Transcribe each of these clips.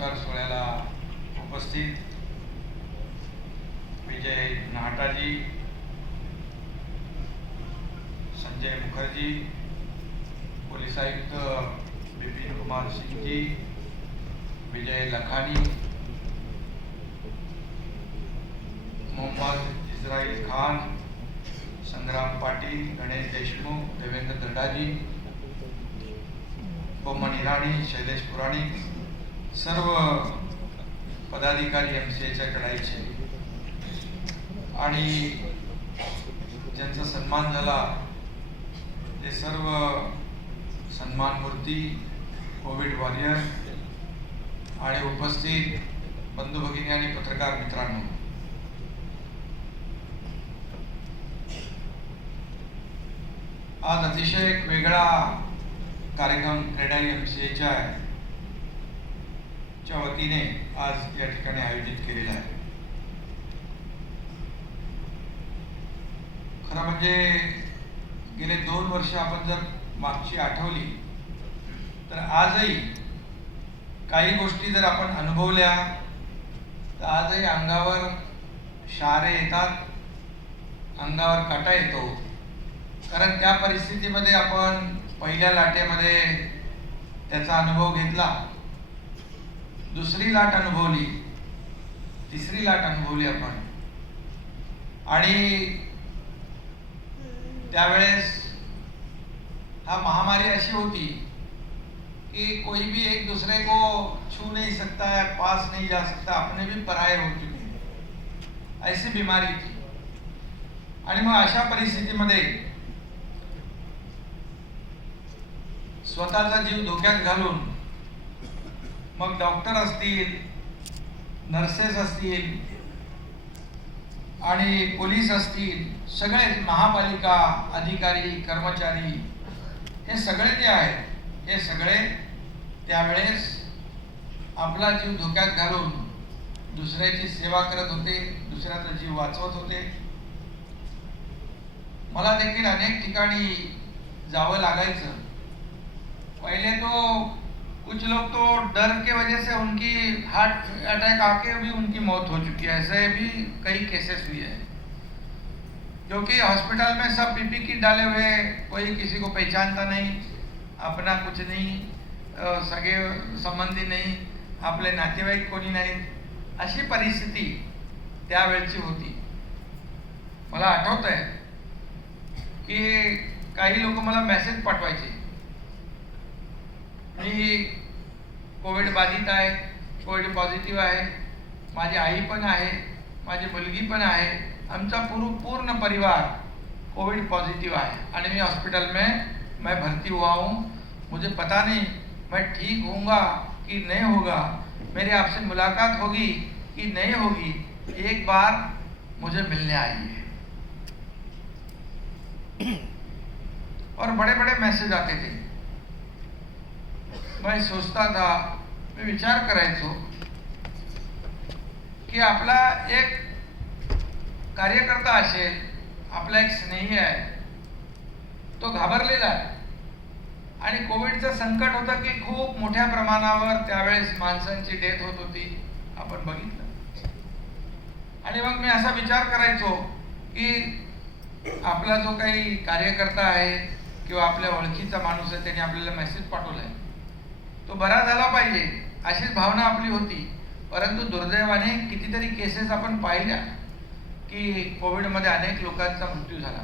पुरस्कार सोहळ्याला उपस्थित विजय नाहटाजी, संजय मुखर्जी, पोलीस आयुक्त बिपिन कुमार सिंह जी, विजय लखानी, मोहम्मद इस्राईल खान, संग्राम पाटील, गणेश देशमुख, देवेंद्र दंडाजी, बोमन इराणी, शैलेश पुराणिक, सर्व पदाधिकारी MCAच्या कडाईचे आणि ज्यांचा सन्मान झाला ते सर्व सन्मान मूर्ती, कोविड वॉरियर आणि उपस्थित बंधू भगिनी आणि पत्रकार मित्रांनो, आज अतिशय एक वेगळा कार्यक्रम क्रीडा MCAच्या वतीने आज या ठिकाणी आयोजित केलेला आहे. खरं म्हणजे गेले 2 वर्ष आपण जर मागची आठवली तर आजही काही गोष्टी जर आपण अनुभवल्या तर आजही अंगावर शहारे येतात, अंगावर काटा येतो. कारण त्या परिस्थितीमध्ये आपण पहिल्या लाटेमध्ये त्याचा अनुभव घेतला, दुसरी लाट अनुभवली, तिसरी लाट अनुभवली आपण. आणि त्यावेळेस हा महामारी अशी होती कि कोई भी एक दूसरे को छू नहीं सकता है, पास नहीं जा सकता, अपने भी पराये हो चुके, ऐसी बीमारी थी. आणि मग अशा परिस्थितीमध्ये स्वतःचा जीव धोक्यात घालून मग डॉक्टर असतील, नर्सेस असतील आणि पोलीस असतील, सगळे महापालिका अधिकारी, कर्मचारी, हे सगळे जे आहेत हे सगळे त्यावेळेस आपला जीव धोक्यात घालून दुसऱ्याची सेवा करत होते, दुसऱ्याचा जीव वाचवत होते. मला देखील अनेक ठिकाणी जावं लागायचं. पहले तो कुछ लोग तो डर के वजह से उनकी हार्ट अटैक आके भी उनकी मौत हो चुकी है, ऐसे भी कई केसेस हुए हैं. क्योंकि हॉस्पिटल में सब PPE किट डाले हुए, कोई किसी को पहचानता नहीं, अपना कुछ नहीं, सगळे संबंधी नाही, आपले नातेवाईक कोणी नाहीत, अशी परिस्थिती त्यावेळची होती. मला आठवतंय की काही लोक मला मेसेज पाठवायचे, मी कोविड बाधित आहे, कोविड पॉझिटिव्ह आहे, माझी आई पण आहे, माझी मुलगी पण आहे, आमचा पूर्ण परिवार कोविड पॉजिटिव है और मैं हॉस्पिटल में मैं भर्ती हुआ हूँ, मुझे पता नहीं मैं ठीक होऊंगा कि नहीं होगा, मेरी आपसे मुलाकात होगी कि नहीं होगी, एक बार मुझे मिलने आइए. और बड़े बड़े मैसेज आते थे. मैं सोचता था, मैं विचार करायचो की आपला एक कार्यकर्ता असेल, आपला एक स्नेही आहे, तो घाबरलेला आहे आणि कोविडचं संकट होतं की खूप मोठ्या प्रमाणावर त्यावेळेस माणसांची डेथ होत होती, आपण बघितलं. आणि मग मी असा विचार करायचो की आपला जो काही कार्यकर्ता आहे किंवा आपल्या ओळखीचा माणूस आहे, त्याने आपल्याला मेसेज पाठवलाय, तो बरा झाला पाहिजे, अशीच भावना आपली होती. परंतु दुर्दैवाने कितीतरी केसेस आपण पाहिल्या की कोविडमध्ये अनेक लोकांचा मृत्यू झाला.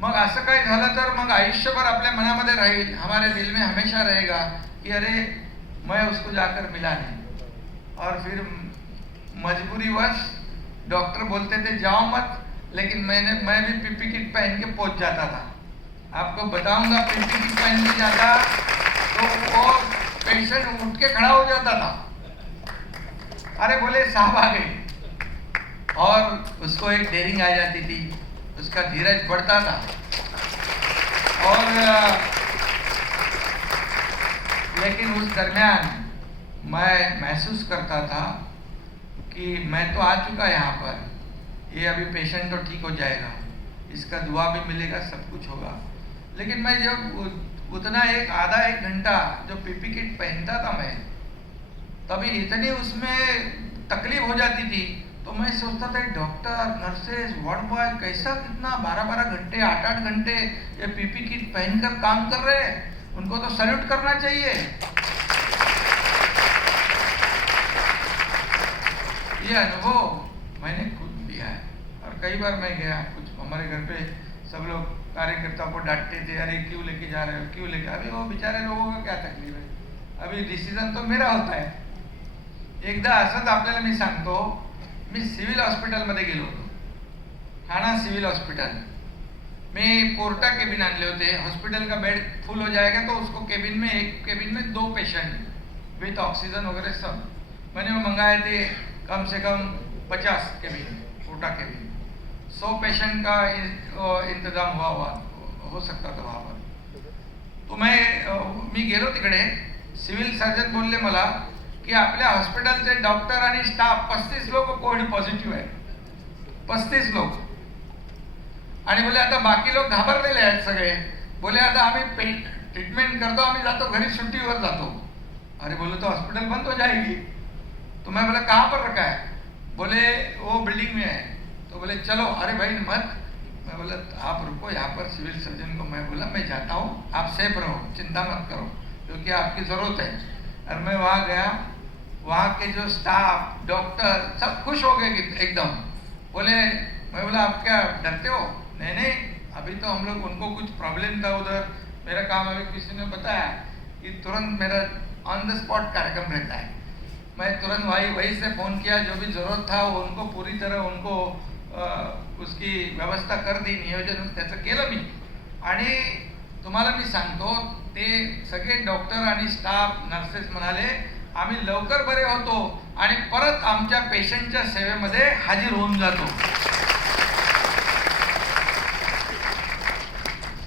मग असं काही झालं तर मग आयुष्यभर आपल्या मनामध्ये राहील, हमारे दिल में हमेशा रहेगा कि अरे मैं उसको जाकर मिला नहीं. और फिर मजबूरीवश डॉक्टर बोलते थे जाओ मत, लेकिन मैं भी PPE किट पहन के पहुंच जाता था. आपको बताऊंगा, PPE किट पहन के जाता तो वो पेशेंट उठ के खड़ा हो जाता था, अरे बोले साहब आ गए, और उसको एक डेयरिंग आ जाती थी, उसका धीरज बढ़ता था. और लेकिन उस दरमियान मैं महसूस करता था कि मैं तो आ चुका यहाँ पर, ये अभी पेशेंट तो ठीक हो जाएगा, इसका दुआ भी मिलेगा, सब कुछ होगा. लेकिन मैं जब उतना आधा एक घंटा जो PPE किट पहनता था मैं, तभी इतनी उसमें तकलीफ हो जाती थी। तो मैं सोचता था डॉक्टर, नर्सेज, वार्ड बॉय कैसा कितना 12-12 घंटे 8-8 घंटे ये पीपी किट पहनकर काम कर रहे हैं, उनको तो सैल्यूट करना चाहिए। ये अनुभव मैंने खुद लिया है। और कई बार मैं गया, कुछ हमारे घर पे सब लोग कार्यकर्ताओं को डांटते थे, अरे क्यों लेके जा रहे हो, क्यों लेके। अभी वो बेचारे लोगों का क्या तकलीफ है, अभी डिसिजन तो मेरा होता है। एकदा असंच आपल्याला मी सांगतो, मी सिव्हिल हॉस्पिटलमध्ये गेलो होतो, ठाणा सिव्हिल हॉस्पिटल। मैं पोर्टा केबिन आणले होते, हॉस्पिटल का बेड फुल हो जाएगा तो उसको केबिन में, एक केबिन में 2 पेशेंट विथ ऑक्सीजन वगैरह सब। मैंने वो मंगाए थे कम से कम 50 केबिन, पोर्टा केबिन, 100 पेशेंट का इंतजाम हुआ हो सकता था वहाँ पर। तो मी गेलो तिकडे, सिव्हिल सर्जन बोलले मला की आपल्या हॉस्पिटलचे डॉक्टर आणि स्टाफ 35 लोक कोविड पॉझिटिव्ह आहेत, 35 लोक। आणि बोले आता बाकी लोक घाबरलेले आहेत सगळे, बोले आता आम्ही ट्रीटमेंट करतो, आम्ही जातो घरी, सुट्टीवर जातो। अरे बोले तो हॉस्पिटल बंद हो जाएगी। तो मैं बोला कहाँ पर रखा है, बोले वो बिल्डिंग में है। तो बोले चलो, अरे भाई मत। मैं बोला आप रुको यहाँ पर, सिविल सर्जन को मैं बोला मैं जाता हूँ, आप सेफ रहो, चिंता मत करो, क्योंकि आपकी ज़रूरत है। और मैं वहाँ गया, वहाँ के जो स्टाफ, डॉक्टर सब खुश हो गए एकदम। बोले, मैं बोला आप क्या डरते हो? नहीं नहीं, अभी तो हम लोग, उनको कुछ प्रॉब्लम था उधर, मेरा काम अभी किसी ने बताया कि तुरंत मेरा ऑन द स्पॉट कार्यक्रम रहता है। मैं तुरंत वहीं से फ़ोन किया, जो भी ज़रूरत था वो उनको पूरी तरह उनको उसकी व्यवस्था कर दी, नियोजन त्याचं केलं मी। आणि तुम्हाला मी सांगतो, ते सगळे डॉक्टर आणि स्टाफ, नर्सेस म्हणाले आम्ही लवकर बरे होतो आणि परत आमच्या पेशंटच्या सेवेमध्ये हाजीर होऊन जातो।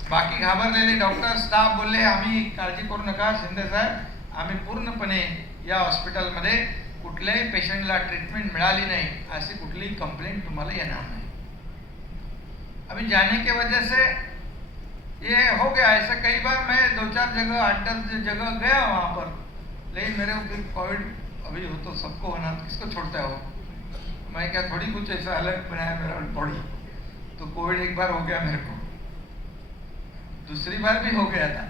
बाकी घाबरलेले डॉक्टर, स्टाफ बोलले आम्ही काळजी करू नका शिंदे साहेब, आम्ही पूर्णपणे या हॉस्पिटलमध्ये कुठल्याही पेशंटला ट्रीटमेंट मिळाली नहीं, ऐसी कुठलीही कंप्लेंट तुम्हाला येणार नहीं। अभी जाने के वजह से ये हो गया ऐसा। कई बार मैं 2-4 जगह 8-10 जगह गया वहाँ पर, लेकिन मेरे को कोविड अभी हो तो सबको होना, किसको छोड़ता है वो। मैं क्या थोड़ी कुछ ऐसा अलग बनाया मेरा बॉडी। तो कोविड एक बार हो गया मेरे को, दूसरी बार भी हो गया था।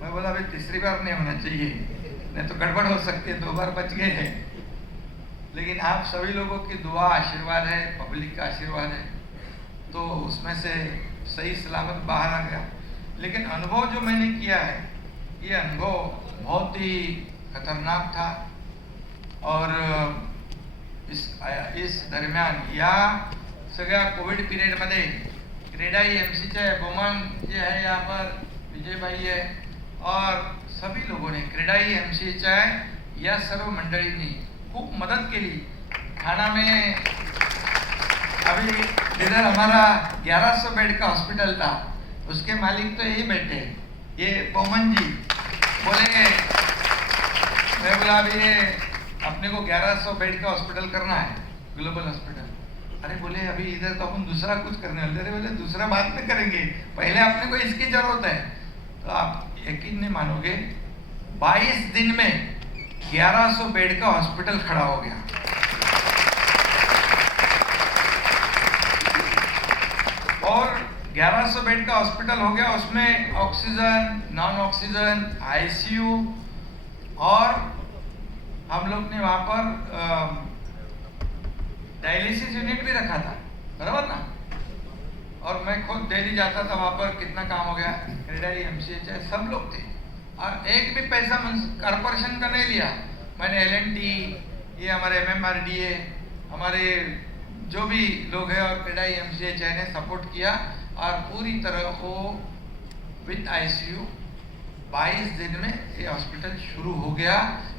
मैं बोला अभी तीसरी बार नहीं होना चाहिए, नहीं तो गड़बड़ हो सकती है। 2 बार बच गए हैं, लेकिन आप सभी लोगों की दुआ, आशीर्वाद है, पब्लिक का आशीर्वाद है, तो उसमें से सही सलामत बाहर आ गया। लेकिन अनुभव जो मैंने किया है, ये अनुभव बहुत ही खतरनाक था। और इस दरम्यान या सगळ्या कोविड पिरियडमध्ये क्रेडाई एमसीचे बोमान जे है यहाँ पर, विजय भाई है, और सभी लोगों ने, क्रेडाई एमसीच्या या सर्व मंडळींनी खूप मदद केली। ठाणा में अभी इधर हमारा 1100 बेड का हॉस्पिटल था, उसके मालिक तो यही बैठे, ये बोमन जी। बोले, मैं बोला अभी ये अपने को 1100 बेड का हॉस्पिटल करना है, ग्लोबल हॉस्पिटल। अरे बोले अभी इधर तो अपन दूसरा कुछ करने वाले। अरे बोले दूसरा बाद में करेंगे, पहले अपने को इसकी जरूरत है। तो आप यकीन नहीं मानोगे, 22 दिन में 1100 बेड का हॉस्पिटल खड़ा हो गया। और 1100 बेड का हॉस्पिटल हो गया, उसमें ऑक्सीजन, नॉन ऑक्सीजन, आईसीयू, और हम लोग ने वहां पर डायलिसिस यूनिट भी रखा था, बराबर ना। और मैं खुद डेली जाता था वहां पर। कितना काम हो गया, क्रेडाई एमसीएच सब लोग थे, और एक भी पैसा कॉर्पोरेशन का नहीं लिया। मैंने LNT, ये हमारे MMRDA, हमारे जो भी लोग हैं, और क्रेडाई एमसीएच ने सपोर्ट किया, और पूरी तरह वो विथ आईसीयू 22 दिन में ये हॉस्पिटल शुरू हो गया।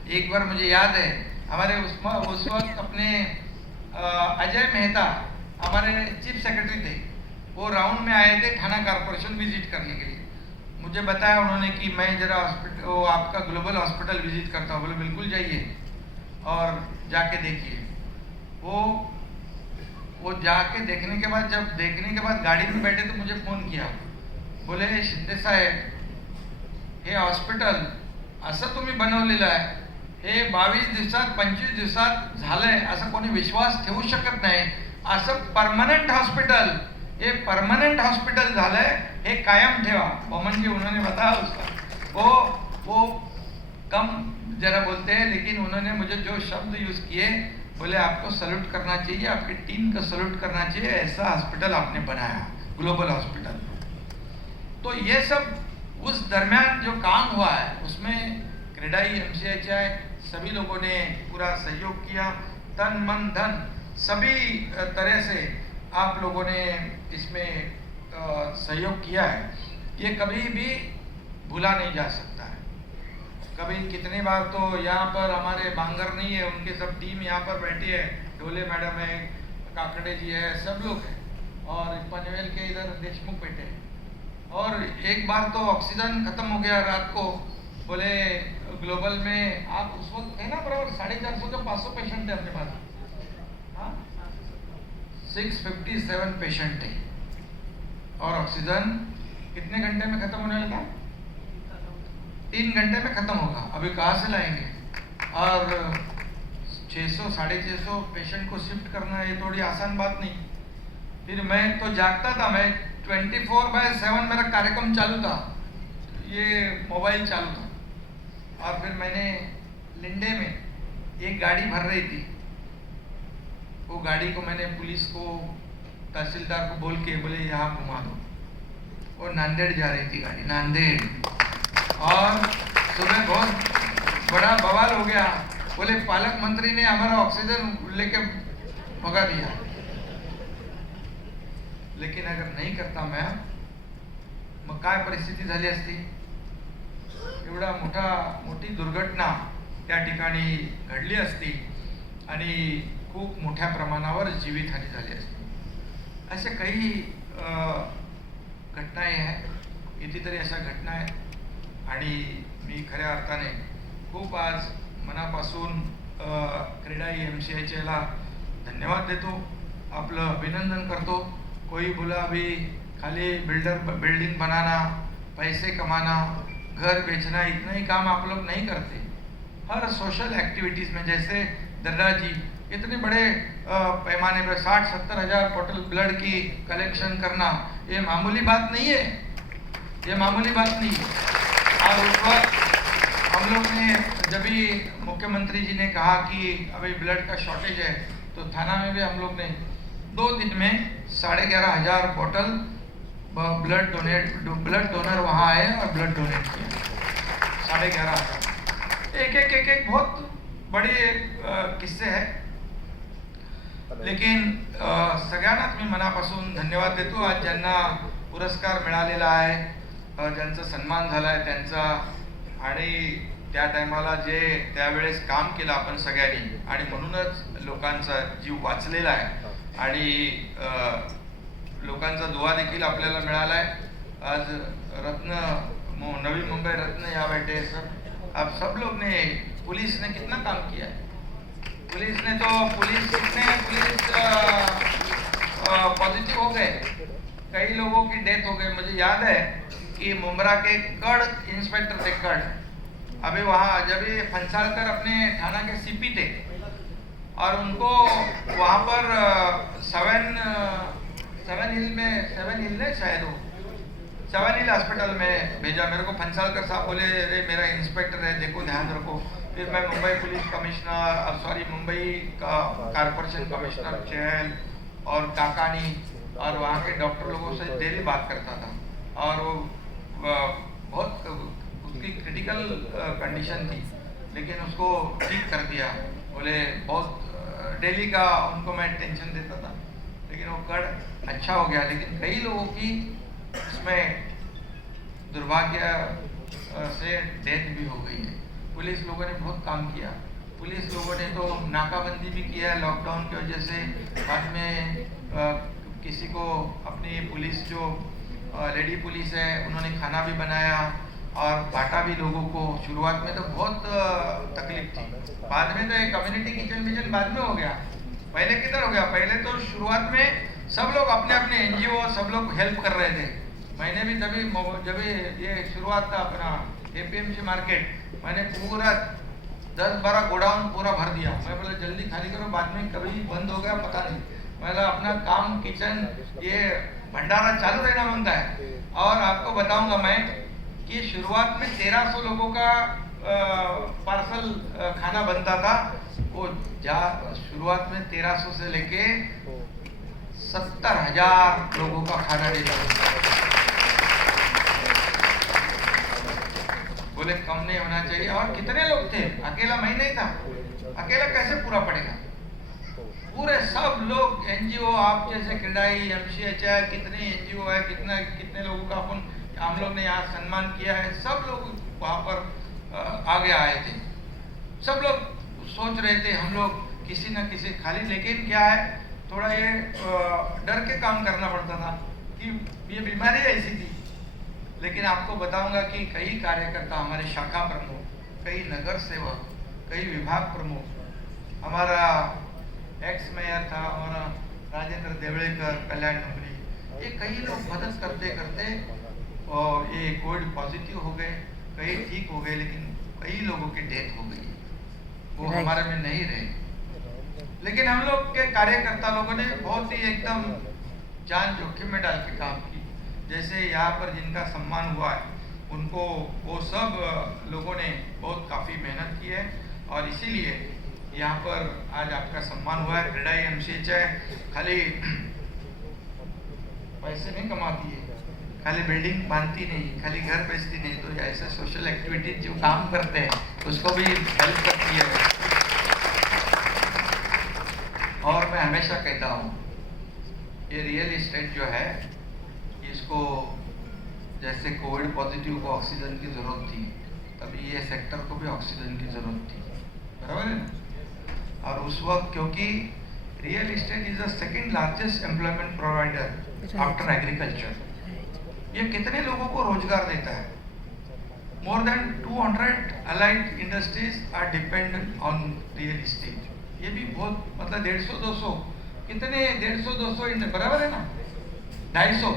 एक बार मुझे याद है, हमारे उस वक्त अपने अजय मेहता हमारे चीफ सेक्रेटरी थे, वो राउंड में आए थे ठाणा कॉर्पोरेशन विजिट करने के लिए। मुझे बताया उन्होंने कि मैं जरा हॉस्पिटल, वो आपका ग्लोबल हॉस्पिटल विजिट करता हूँ। बोले बिल्कुल जाइए और जाके देखिए। वो जाके देखने के बाद, जब देखने के बाद गाड़ी में बैठे तो मुझे फ़ोन किया, बोले शिंदे साहेब हे हॉस्पिटल असं तुम्ही बनवलेलं आहे, हे 22 दिवसात 25 दिवसात झालंय असं कोणी विश्वास ठेवू शकत नाही. असं परमनंट हॉस्पिटल, ये परमानेंट हॉस्पिटल झालंय, हे कायम ठेवा. बमन जी उन्होंने बताया उसका, वो कम जरा बोलते हैं, लेकिन उन्होंने मुझे जो शब्द यूज किए, बोले आपको सल्यूट करना चाहिए, आपकी टीम को सल्यूट करना चाहिए, ऐसा हॉस्पिटल आपने बनाया, ग्लोबल हॉस्पिटल. तो ये सब उस दरमियान जो काम हुआ है उसमें क्रेडाई MCHI सभी लोगों ने पूरा सहयोग किया, तन मन धन सभी तरह से आप लोगों ने इसमें सहयोग किया है. ये कभी भी भूला नहीं जा सकता है. कभी कितने बार तो यहाँ पर हमारे बांगर नहीं है, उनके सब टीम यहाँ पर बैठी है, ढोले मैडम है, काकड़े जी है, सब लोग हैं, और पनवेल के इधर देशमुख बैठे हैं. और एक बार तो ऑक्सीजन खत्म हो गया रात को, बोले ग्लोबल में आप उस वक्त थे ना, बराबर 450 से 500 पेशेंट थे अपने पास. 657 पेशेंट थे और ऑक्सीजन कितने घंटे में खत्म होने लगा? 3 घंटे में खत्म होगा. अभी कहाँ से लाएंगे? और 600 650 पेशेंट को शिफ्ट करना ये थोड़ी आसान बात नहीं. फिर मैं तो जागता था, मैं 24/7 मेरा कार्यक्रम चालू था, ये मोबाइल चालू था. और फिर मैंने लिंडे में एक गाड़ी भर रही थी, वो गाड़ी को मैंने पुलिस को, तहसीलदार को बोल के बोले यहाँ घुमा दो. वो नांदेड़ जा रही थी गाड़ी, नांदेड़. और सुबह बहुत बड़ा बवाल हो गया, बोले पालक मंत्री ने हमारा ऑक्सीजन लेके भगा दिया. लेकिन अगर नहीं करता मैं, मग काय परिस्थिती झाली असती? एवढा मोठी दुर्घटना त्या ठिकाणी घडली असती आणि खूप मोठ्या प्रमाणावर जीवितहानी झाली असती. अशा काही घटनाएं आहेत, कितीतरी अशा घटना आहेत. आणि मी खऱ्या अर्थाने खूप आज मनापासून क्रेडाई MCHI धन्यवाद देतो, आपलं अभिनंदन करतो. कोई बोला अभी खाली बिल्डिंग बनाना, पैसे कमाना, घर बेचना, इतना ही काम आप लोग नहीं करते. हर सोशल एक्टिविटीज़ में, जैसे दर्रा जी इतने बड़े पैमाने पर 60-70 हज़ार बोतल ब्लड की कलेक्शन करना, ये मामूली बात नहीं है, ये मामूली बात नहीं है. और उस वक्त हम लोग ने, जब भी मुख्यमंत्री जी ने कहा कि अभी ब्लड का शॉर्टेज है, तो थाना में भी हम लोग ने 2 दिन में 11,500 बोतल ब्लड डोनर वहाँ आए और ब्लड डोनेट किया. 11,500 एक बहुत बड़ी किस्से है. लेकिन सगळ्यांनाच मी मनापासून धन्यवाद देतो. आज ज्यांना पुरस्कार मिळालेला आहे, ज्यांचा सन्मान झाला आहे त्यांचा, आणि त्या टायमाला जे त्यावेळेस काम केलं आपण सगळ्यांनी, आणि म्हणूनच लोकांचा जीव वाचलेला आहे, आणि लोकांचा दुआ देखील आपल्याला मिळाला आहे. आज नवी मुंबई रत्न या बैठे सर, आप सब लोग ने, पुलिस ने कितना काम किया है. पुलिस पॉजिटिव हो गए, कई लोगों की डेथ हो गई. मुझे याद है कि मुंब्रा के कड़ इंस्पेक्टर थे, कड़, अभी वहाँ जब ये फंसालकर अपने थाना के CP थे, और उनको वहाँ पर 7 हिल हॉस्पिटल में भेजा. मेरे को फंसालकर साहब बोले, अरे मेरा इंस्पेक्टर है, देखो ध्यान रखो. फिर मैं मुंबई पुलिस कमिश्नर, मुंबई का कॉर्पोरेशन कमिश्नर चहल और काकानी और वहाँ के डॉक्टर लोगों से डेली बात करता था. और वो बहुत उसकी क्रिटिकल कंडीशन थी, लेकिन उसको ठीक कर दिया. बोले बहुत डेली का उनको मैं टेंशन देता था, लेकिन वो कड़ अच्छा हो गया. लेकिन कई लोगों की इसमें दुर्भाग्य से डेथ भी हो गई है. पुलिस लोगों ने बहुत काम किया. पुलिस लोगों ने तो नाकाबंदी भी किया है लॉकडाउन की वजह से. बाद में किसी को अपनी पुलिस जो लेडी पुलिस है, उन्होंने खाना भी बनाया और बांटा भी लोगों को. शुरुआत में तो बहुत तकलीफ थी, बाद में तो एक कम्युनिटी किचन बाद में हो गया. पहले किधर हो गया? पहले तो शुरुआत में सब लोग अपने अपने NGO सब लोग हेल्प कर रहे थे. मैंने भी जब ये शुरुआत था अपना APMC मार्केट, मैंने पूरा 10-12 गोडाउन पूरा भर दिया। मैं बोला जल्दी खाली करो, बाद में कभी बंद हो गया पता नहीं। मतलब अपना काम किचन ये भंडारा चालू रहना मांगता है। और आपको बताऊंगा मैं कि शुरुआत में 1300 लोगों का पार्सल खाना बनता था। वो शुरुआत में 1300 से लेके 70,000 लोगों का खाना देता था। बोले कम नहीं होना चाहिए। और कितने लोग थे, अकेला मैं नहीं था, अकेला कैसे पूरा पड़ेगा। पूरे सब लोग एनजीओ, आप जैसे क्रीडाई, एमसीएचआई, कितने एनजीओ है, कितने लोगों का हम लोग ने यहाँ सम्मान किया है। सब लोग वहाँ पर आगे आए थे। सब लोग सोच रहे थे हम लोग किसी न किसी खाली, लेकिन क्या है थोड़ा ये डर के काम करना पड़ता था कि ये बीमारी ऐसी थी। लेकिन आपको बताऊंगा कि कई कार्यकर्ता, हमारे शाखा प्रमुख, कई नगर सेवक, कई विभाग प्रमुख, हमारा एक्स मेयर था हमारा राजेंद्र देवड़ेकर, कल्याण नगरी, ये कई लोग मदद करते करते और ये कोविड पॉजिटिव हो गए, कई ठीक हो गए, लेकिन कई लोगों की डेथ हो गई। वो हमारे में नहीं रहे। लेकिन हम लोग के कार्यकर्ता लोगों ने बहुत ही एकदम जान जोखिम में डाल के काम की। जैसे यहाँ पर जिनका सम्मान हुआ है उनको, वो सब लोगों ने बहुत काफ़ी मेहनत की है और इसीलिए यहाँ पर आज आपका सम्मान हुआ है। क्रीडाई एमसीएचआई खाली पैसे नहीं कमाती है, खाली बिल्डिंग बांधती नहीं, खाली घर बेचती नहीं, तो ऐसे सोशल एक्टिविटीज जो काम करते हैं उसको भी हेल्प करती है। और मैं हमेशा कहता हूँ ये रियल इस्टेट जो है, इसको जैसे कोविड पॉजिटिव को ऑक्सीजन की जरूरत थी, तभी ये सेक्टर को भी ऑक्सीजन की जरूरत थी, बराबर है ना। और उस वक्त क्योंकि real estate is the second largest employment provider after agriculture, ये कितने लोगों को रोजगार देता है। More than 200 allied industries are dependent on real estate. ये भी बहुत मतलब 150-200 कितने 150-200 बराबर है ना, 250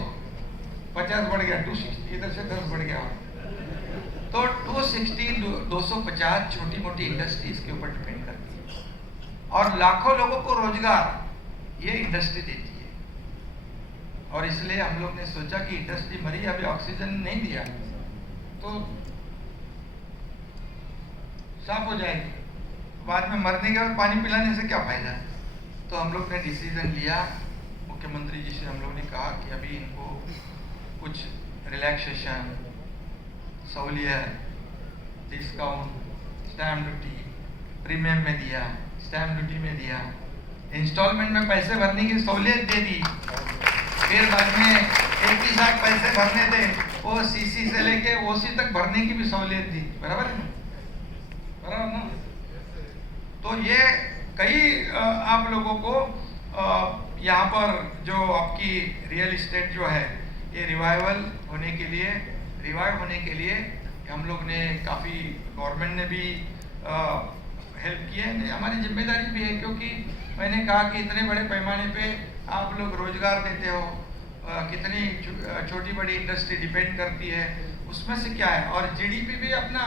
50 बढ़ गया, 260, इधर से 10 बढ़ गया, तो 260-250 छोटी मोटी इंडस्ट्रीज के ऊपर डिपेंड करती है और लाखों लोगों को रोजगार ये इंडस्ट्री देती है। और इसलिए हम लोग ने सोचा कि इंडस्ट्री मरी, अभी ऑक्सीजन नहीं दिया तो साफ हो जाएगी, बाद में मरने के बाद पानी पिलाने से क्या फायदा। तो हम लोग ने डिसीजन लिया, मुख्यमंत्री जी से हम लोग ने कहा कि अभी इनको कुछ रिलैक्सेशन, सहूलियत, डिस्काउंट, स्टैम्प ड्यूटी प्रीमियम में दिया, स्टैम्प ड्यूटी में दिया, इंस्टॉलमेंट में पैसे भरने की सहूलियत दे दी। फिर बाद में एक ही साथ पैसे भरने थे, वो सीसी से लेके ओसी तक भरने की भी सहूलियत दी, बराबर है बराबर ना। तो ये कई आप लोगों को यहाँ पर जो आपकी रियल इस्टेट जो है ये रिवाइव होने के लिए हम लोग ने काफ़ी, गवर्नमेंट ने भी हेल्प की है, हमारी जिम्मेदारी भी है। क्योंकि मैंने कहा कि इतने बड़े पैमाने पे आप लोग रोजगार देते हो, कितनी छोटी बड़ी इंडस्ट्री डिपेंड करती है, उसमें से क्या है। और जीडीपी भी अपना,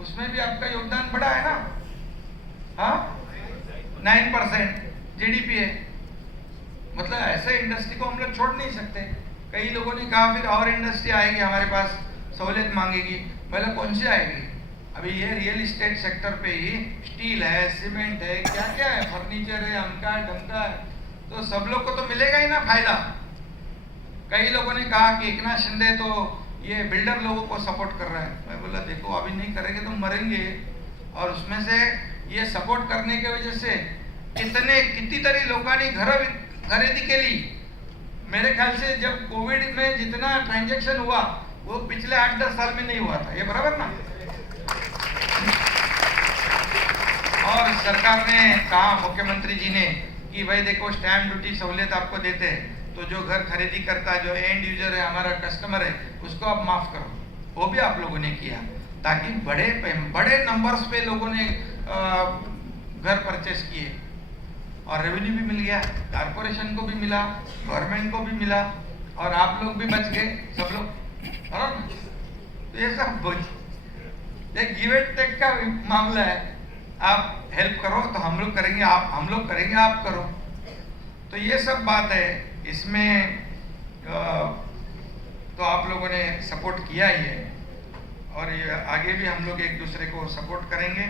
उसमें भी आपका योगदान बड़ा है ना, हाँ 9% जीडीपी है। मतलब ऐसे इंडस्ट्री को हम लोग छोड़ नहीं सकते। कई लोगों ने कहा फिर और इंडस्ट्री आएगी हमारे पास, सहूलियत मांगेगी, पहले कौन सी आएगी। अभी ये रियल इस्टेट सेक्टर पे ही स्टील है, सीमेंट है, क्या क्या है, फर्नीचर है, अमका ढमका है, तो सब लोग को तो मिलेगा ही ना फायदा। कई लोगों ने कहा कि एकनाथ शिंदे तो ये बिल्डर लोगों को सपोर्ट कर रहा है। मैं बोला देखो अभी नहीं करेंगे तो मरेंगे। और उसमें से ये सपोर्ट करने की वजह से कितनी तरी लोकांनी घर खरीदी केली। मेरे ख्याल से जब कोविड में जितना ट्रांजैक्शन हुआ वो पिछले 8-10 साल में नहीं हुआ था, ये बराबर ना। और सरकार ने कहा, मुख्यमंत्री जी ने, कि भाई देखो स्टैम्प ड्यूटी सहूलियत आपको देते हैं, तो जो घर खरीदी करता है, जो एंड यूजर है, हमारा कस्टमर है, उसको आप माफ करो। वो भी आप लोगों ने किया ताकि बड़े नंबर्स पे लोगों ने घर परचेस किए और रेवेन्यू भी मिल गया, कारपोरेशन को भी मिला, गवर्नमेंट को भी मिला और आप लोग भी बच गए, सब लोग, बराबर। तो ये सब एक गिव एंड टेक का मामला है। आप हेल्प करो तो हम लोग करेंगे, आप हम लोग करेंगे आप करो। तो ये सब बात है इसमें। तो आप लोगों ने सपोर्ट किया ही है और ये आगे भी हम लोग एक दूसरे को सपोर्ट करेंगे।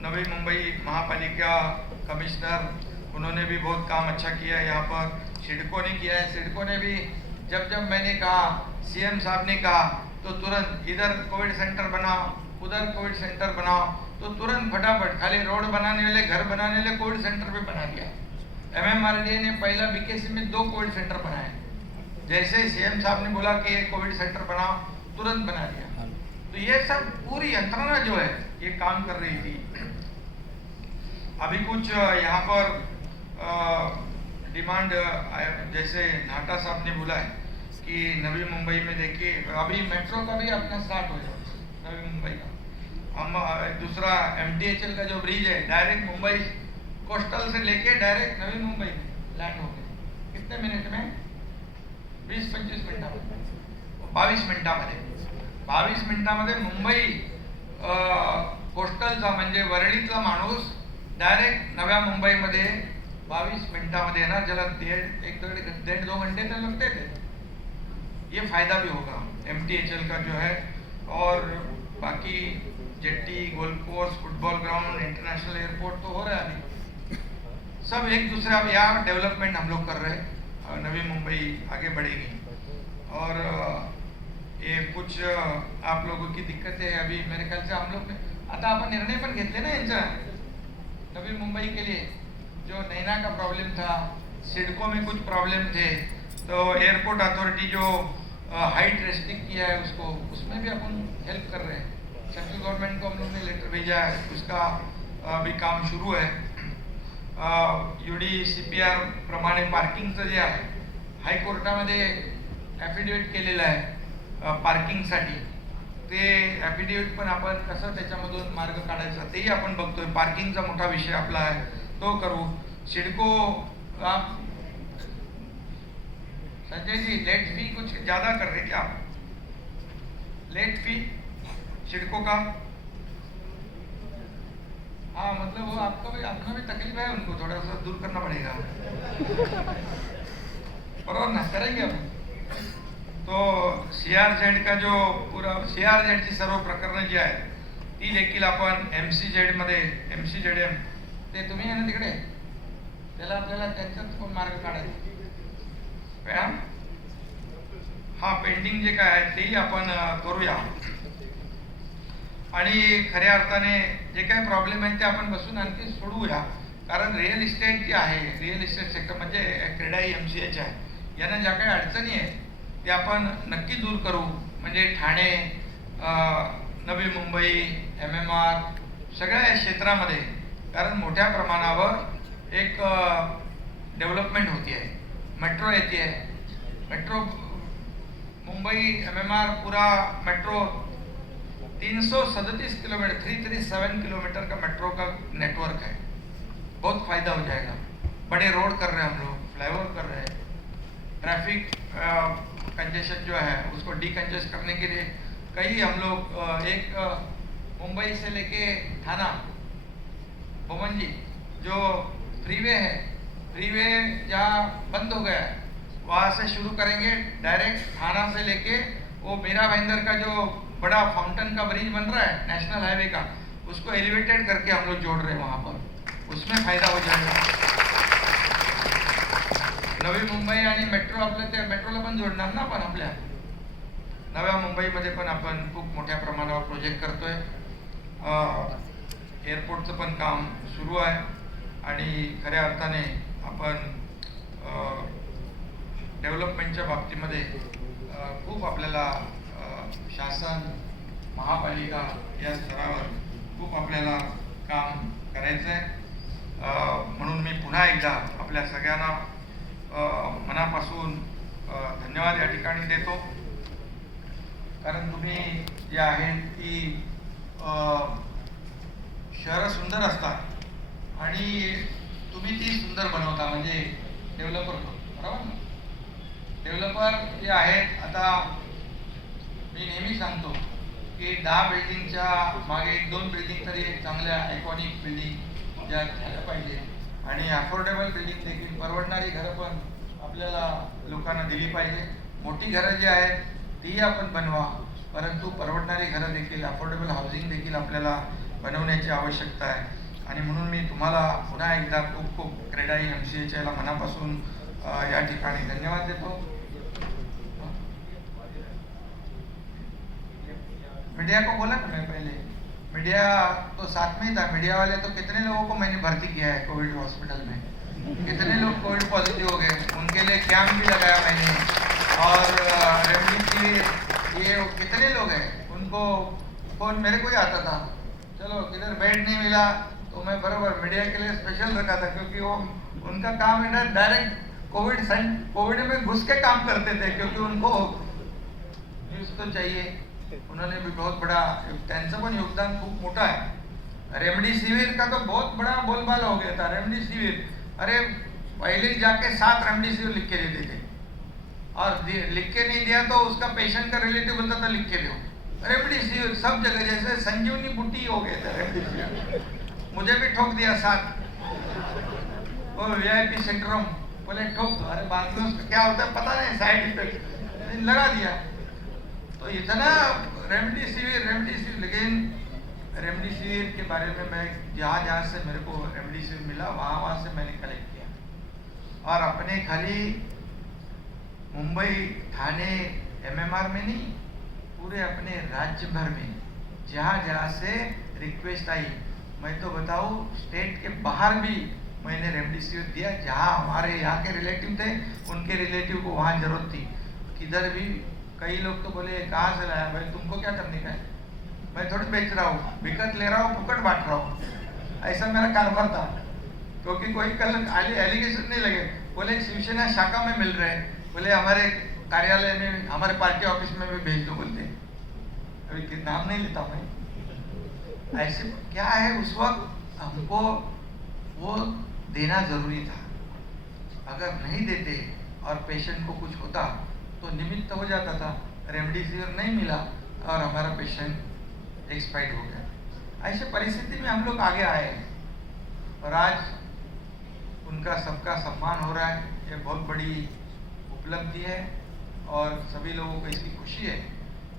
नवी मुंबई महापालिका कमिश्नर उन्होंने भी बहुत काम अच्छा किया है यहाँ पर। सिडको ने किया है, सिडको ने भी जब जब मैंने कहा, सीएम साहब ने कहा तो तुरंत इधर कोविड सेंटर बनाओ, उधर कोविड सेंटर बनाओ, तो तुरंत फटाफट खाली रोड बनाने वाले, घर बनाने वाले कोविड सेंटर भी बना दिया। MMRDA ने पहला बीकेसी में 2 कोविड सेंटर बनाए। जैसे सीएम साहब ने बोला कि कोविड सेंटर बनाओ, तुरंत बना दिया। तो ये सब पूरी यंत्रणा जो है ये काम कर रही थी। अभी कुछ यहाँ पर डिमांड जैसे नाटा साहब ने बोला है कि नवी मुंबई में देखिए अभी मेट्रो का भी अपना स्टार्ट हो जाए नवी मुंबई का। हम दूसरा MTHL का जो ब्रिज है डायरेक्ट मुंबई कोस्टल से लेके डायरेक्ट नवी मुंबई में लैंड हो गए। कितने मिनट में? 20-25 मिनिटामध्ये, 22 मिनिटामध्ये, 22 मिनिटामध्ये मुंबई कोस्टलचा म्हणजे वरळीतला माणूस डायरेक्ट नव्या मुंबईमध्ये 22 मिनिटामध्ये येणार, ज्याला 1.5-2 घंटे तो लगते थे। ये फायदा भी होगा MTHL का जो है। और बाकी jetty, golf course, football ground, international airport तो हो रहा है अभी, सब एक दूसरे। अब यहाँ डेवलपमेंट हम लोग कर रहे हैं, नवी मुंबई आगे बढ़ेगी। और ये कुछ आप लोगों की दिक्कतें है अभी मेरे ख्याल से हम लोग ने आता आपण निर्णय पण घेतले ना यांचा नवी मुंबई के लिए। जो नैना का प्रॉब्लम था, सिडको में कुछ प्रॉब्लम थे, तो एयरपोर्ट अथॉरिटी जो हाइट रेस्ट्रिक्ट किया है उसको, उसमें भी अपन हेल्प कर रहे हैं। सेंट्रल गवर्नमेंट को हम लोग ने लेटर भेजा है, उसका भी काम सुरू है। UDCPR प्रमाणे पार्किंगचं जे आहे हायकोर्टामध्ये ॲफिडेविट केलेलं आहे पार्किंगसाठी, ते ॲफिडेविट पण आपण कसं त्याच्यामधून मार्ग काढायचा तेही आपण बघतोय। पार्किंगचा मोठा विषय आपला आहे, तो करू। सिडको आप संजय जी लेट फी कुछ ज़्यादा कर रहे क्या आप? लेट फी सिडको का? हाँ मतलब वो आपका भी तकलीफ है, उनको थोड़ा सा दूर करना पड़ेगा। बराबर ना, करेंगे अब। तो CRZ का जो पूरा CRZ ची सर्व प्रकरणं जी आहेत ती देखील आपण MCZ मध्ये MCZM ते तुम्ही आहे ना तिकडे, त्याला आपल्याला त्यांच्यात पण मार्ग काढायचा। हा पेंडिंग जे काय आहे तेही आपण करूया। आणि खऱ्या अर्थाने जे काही प्रॉब्लेम आहेत ते आपण बसून आणखी सोडवूया। कारण रिअल इस्टेट जी आहे, रिअल इस्टेट सेक्टर म्हणजे क्रेडाई MCH आहे, यांना ज्या काही अडचणी आहेत ते आपण नक्की दूर करू। म्हणजे ठाणे, नवी मुंबई, MMR सगळ्या या क्षेत्रामध्ये, कारण मोठ्या प्रमाणावर एक डेव्हलपमेंट होती आहे, मेट्रो येते आहे। मेट्रो मुंबई MMR पूरा मेट्रो 337 किलोमीटर 337 किलोमीटर का मेट्रो का नेटवर्क है। बहुत फायदा हो जाएगा। बड़े रोड कर रहे हैं हम लोग, फ्लाईओवर कर रहे हैं। ट्रैफिक कंजेशन जो है उसको डीकंजेस्ट करने के लिए कई हम लोग एक मुंबई से लेके थाना भवन जी जो फ्रीवे है, फ्रीवे जहाँ बंद हो गया है वहाँ से शुरू करेंगे। डायरेक्ट थाना से लेके वो मीरा भाईंदर का जो बड़ा फाउंटेन का ब्रिज बन रहा है नेशनल हाईवे का, उसको एलिवेटेड करके हम लोग जोड़ रहे हैं वहाँ पर, उसमें फायदा हो जाएगा। नवी मुंबई आणि मेट्रो आपल्या त्या मेट्रोला पण जोडणार ना आपण। आपल्या नव्या मुंबईमध्ये पण आपण खूप मोठ्या प्रमाणावर प्रोजेक्ट करतोय। एअरपोर्टचं पण काम सुरू आहे आणि खऱ्या अर्थाने आपण डेव्हलपमेंटच्या बाबतीमध्ये खूप आपल्याला शासन, महापालिका या स्तरावर खूप आपल्याला काम करायचं आहे। म्हणून मी पुन्हा एकदा आपल्या सगळ्यांना मनापासून धन्यवाद या ठिकाणी देतो। कारण तुम्ही जे आहेत ती शहरं सुंदर असतात आणि तुम्ही ती सुंदर बनवता, म्हणजे डेव्हलपर, बरोबर ना? डेव्हलपर जे आहेत, आता मी नेहमी सांगतो की 10 बिल्डिंगच्या मागे 1-2 बिल्डिंग तरी चांगल्या आयकॉनिक बिल्डिंग ज्या झाल्या पाहिजे आणि अफोर्डेबल बिल्डिंग देखील, परवडणारी घरं पण आपल्याला लोकांना दिली पाहिजे. मोठी घरं जी आहेत तीही आपण बनवा, परंतु परवडणारी घरं देखील, अफोर्डेबल हाऊसिंग देखील आपल्याला बनवण्याची आवश्यकता आहे. आणि म्हणून मी तुम्हाला पुन्हा एकदा खूप खूप क्रेडाई MCHला मनापासून या ठिकाणी धन्यवाद देतो. मीडिया को बोला ना मैं पहले, मीडिया तो साथ में ही था. मीडिया वाले तो कितने लोगों को मैंने भर्ती किया है कोविड हॉस्पिटल में, कितने लोग कोविड पॉजिटिव हो गए, उनके लिए कैंप भी लगाया मैंने. और रेमडेसिविर ये कितने लोग हैं उनको फोन मेरे को ही आता था, चलो किधर बेड नहीं मिला तो मैं बराबर मीडिया के लिए स्पेशल रखा था, क्योंकि वो उनका काम है ना डायरेक्ट कोविड में घुस के काम करते थे, क्योंकि उनको न्यूज तो चाहिए. उन्होंने भी बहुत बड़ा, त्यांचं पण योगदान खूप मोठा है. रेमडेसिविर का तो बहुत बड़ा बोलबाला हो गया था. रेमडेसिविर, अरे पहले जाके 7 रेमडेसिविर लिख के देते थे, और लिख के नहीं दिया तो उसका पेशेंट का रिलेटिव बोलता था लिख के दो. रेमडेसिविर सब जगह, जैसे संजीवनी बूटी हो गए थे रेमडेसिविर. मुझे भी ठोक दिया 7 वो VIP सेंटरों, बोले ठोक, अरे बाद में उसका क्या होता है पता नहीं, साइड इफेक्ट लगा दिया. तो इतना रेमडेसिविर, लेकिन रेमडेसिविर के बारे में मैं जहाँ से मेरे को रेमडेसिविर मिला वहाँ से मैंने कलेक्ट किया, और अपने खाली मुंबई ठाणे MMR में नहीं, पूरे अपने राज्य भर में जहाँ से रिक्वेस्ट आई, मैं तो बताऊँ स्टेट के बाहर भी मैंने रेमडेसिविर दिया. जहाँ हमारे यहाँ के रिलेटिव थे उनके रिलेटिव को वहाँ जरूरत थी. किधर भी कई लोग तो बोले कहाँ से लाया भाई, तुमको क्या करने का है, मैं थोड़ी बेच रहा हूँ, विकत ले रहा हूँ, फुकट बांट रहा हूँ. ऐसा मेरा कारोबार था, क्योंकि कोई कल एलिगेशन नहीं लगे. बोले शिवसेना शाखा में मिल रहे हैं, बोले हमारे कार्यालय में, हमारे पार्टी ऑफिस में भी भेज दो बोलते. अभी नाम नहीं लेता मैं. ऐसे क्या है, उस वक्त हमको वो देना जरूरी था. अगर नहीं देते और पेशेंट को कुछ होता तो निमित्त हो जाता था. रेमडेसिविर नहीं मिला और हमारा पेशेंट एक्सपायर्ड हो गया. ऐसे परिस्थिति में हम लोग आगे आए हैं, और आज उनका सबका सम्मान हो रहा है. ये बहुत बड़ी उपलब्धि है, और सभी लोगों को इसकी खुशी है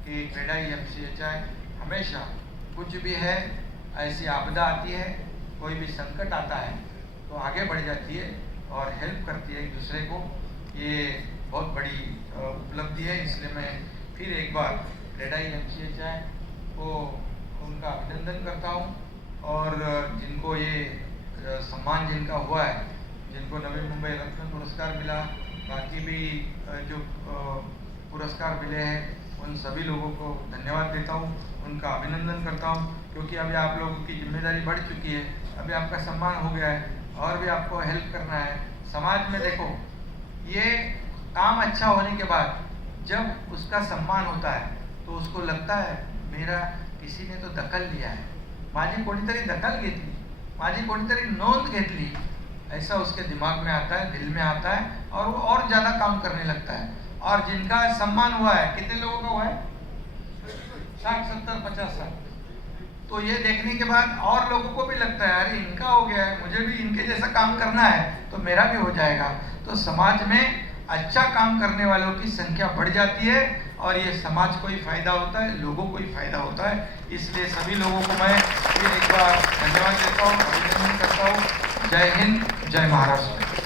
कि क्रेडाई MCHI हमेशा कुछ भी है, ऐसी आपदा आती है, कोई भी संकट आता है तो आगे बढ़ जाती है और हेल्प करती है एक दूसरे को. ये बहुत बड़ी उपलब्धि है. इसलिए मैं फिर एक बार क्रेडाई MCHI को उनका अभिनंदन करता हूँ, और जिनको ये सम्मान जिनका हुआ है, जिनको नवी मुंबई रत्न पुरस्कार मिला, बाकी भी जो पुरस्कार मिले हैं, उन सभी लोगों को धन्यवाद देता हूँ, उनका अभिनंदन करता हूँ. क्योंकि अभी आप लोगों की जिम्मेदारी बढ़ चुकी है, अभी आपका सम्मान हो गया है, और भी आपको हेल्प करना है. समाज में देखो, ये काम अच्छा होने के बाद जब उसका सम्मान होता है तो उसको लगता है मेरा किसी ने तो दखल लिया है, माझी कोणीतरी दखल घेतली, माझी कोणीतरी नोंद घेतली, ऐसा उसके दिमाग में आता है, दिल में आता है, और वो और ज़्यादा काम करने लगता है. और जिनका सम्मान हुआ है, कितने लोगों का हुआ है, 60, 70, 50 साल, तो ये देखने के बाद और लोगों को भी लगता है अरे इनका हो गया है, मुझे भी इनके जैसा काम करना है तो मेरा भी हो जाएगा. तो समाज में अच्छा काम करने वालों की संख्या बढ़ जाती है, और ये समाज को ही फायदा होता है, लोगों को ही फायदा होता है. इसलिए सभी लोगों को मैं फिर एक बार धन्यवाद देता हूँ, अभिनंदन करता हूँ. जय हिंद, जय महाराष्ट्र.